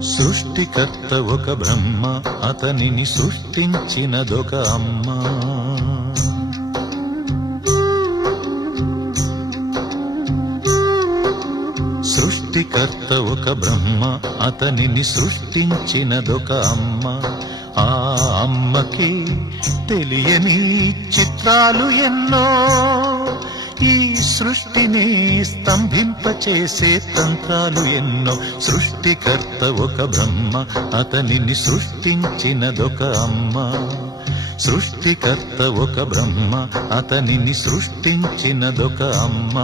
సృష్టికర్త ఒక బ్రహ్మ, అతనిని సృష్టించినదొక అమ్మ. సృష్టికర్త ఒక బ్రహ్మ, అతనిని సృష్టించినదొక అమ్మ. ఆ అమ్మకి తెలియని చిత్రాలు ఎన్నో, ఈ సృష్టిని స్తంభింపచేసే తంత్రాలు ఎన్నో. సృష్టికర్త ఒక బ్రహ్మ, అతనిని సృష్టించినదొక అమ్మ. సృష్టికర్త ఒక బ్రహ్మ, అతనిని సృష్టించినదొక అమ్మ.